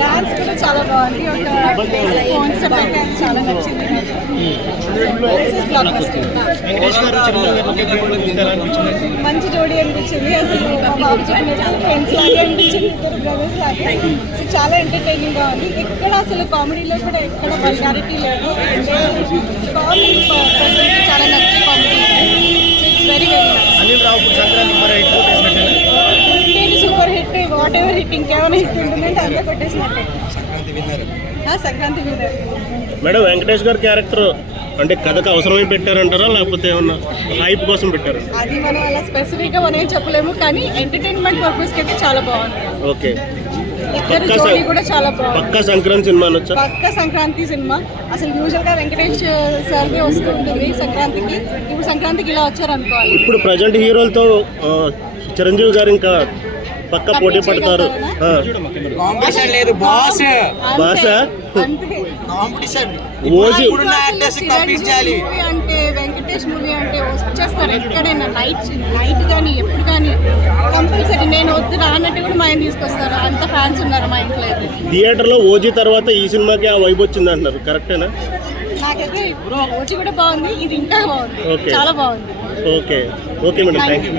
Dance కూడా చాలా బాగుంది. ఒక ఫోన్ స్టెప్ అయితే అది చాలా నచ్చింది మంచి జోడీ అనిపించింది. అసలు మా బాబు చెప్పినట్టు ఫ్రెండ్స్ లాగే అనిపించింది, ఇద్దరు బ్రదర్స్ లాగే. చాలా ఎంటర్టైనింగ్ గా ఉంది. ఎక్కడ అసలు కామెడీలో కూడా ఎక్కడ వల్గారిటీ లేదు. కామెడీ పర్సన్ చాలా నచ్చి comedy it's very very nice. Anil Ravipudi Sankranti మరి super hit. Whatever hit, ఇంకేమైనా హిట్ ఉంటుందంటే అంతా కొట్టేసినట్టే. సంక్రాంతి విన్నర్. మేడం, వెంకటేష్ గారి క్యారెక్టర్ అంటే కథకు అవసరమై పెట్టారంటారా లేకపోతే ఏమన్నా హైప్ కోసం పెట్టారా? అది మనం అలా స్పెసిఫిక్ గా మనం ఏం చెప్పలేము, కానీ ఎంటర్టైన్మెంట్ పర్పస్ కి అయితే చాలా బాగుంది. ఓకే, ఇద్దరు జోడీ కూడా చాలా బాగుంది. పక్కా సంక్రాంతి సినిమా అనొచ్చా? పక్కా సంక్రాంతి సినిమా. అసలు యూజువల్ గా వెంకటేష్ సార్వి వస్తుంటుంది సంక్రాంతికి. ఇప్పుడు సంక్రాంతికి ఇలా వచ్చారు అనుకోవాలి. ఇప్పుడు ప్రజెంట్ హీరోలతో చిరంజీవి గారు ఇంకా పక్క పోటీ పడతారు. కాంపిటీషన్ లేదు బాస్. బాసా అంతే కాంపిటీషన్. ఓజీ మూవీ అంటే వెంకటేష్ మూవీ అంటే వచ్చేస్తారు ఎక్కడైనా. నైట్ కానీ ఎప్పుడు కానీ కంపల్సరీ. నేను వద్దు రానట్టు కూడా మా ఆయన తీసుకొస్తారు, అంత ఫ్యాన్స్ ఉన్నారు మా ఇంట్లో అయితే. థియేటర్ లో ఓజీ తర్వాత ఈ సినిమాకి ఆ వైబ్ వచ్చింది అంటున్నారు, కరెక్టేనా? నాకైతే ఓజీ కూడా బాగుంది, ఇది ఇంకా బాగుంది, చాలా బాగుంది. Okay okay madam, thank you.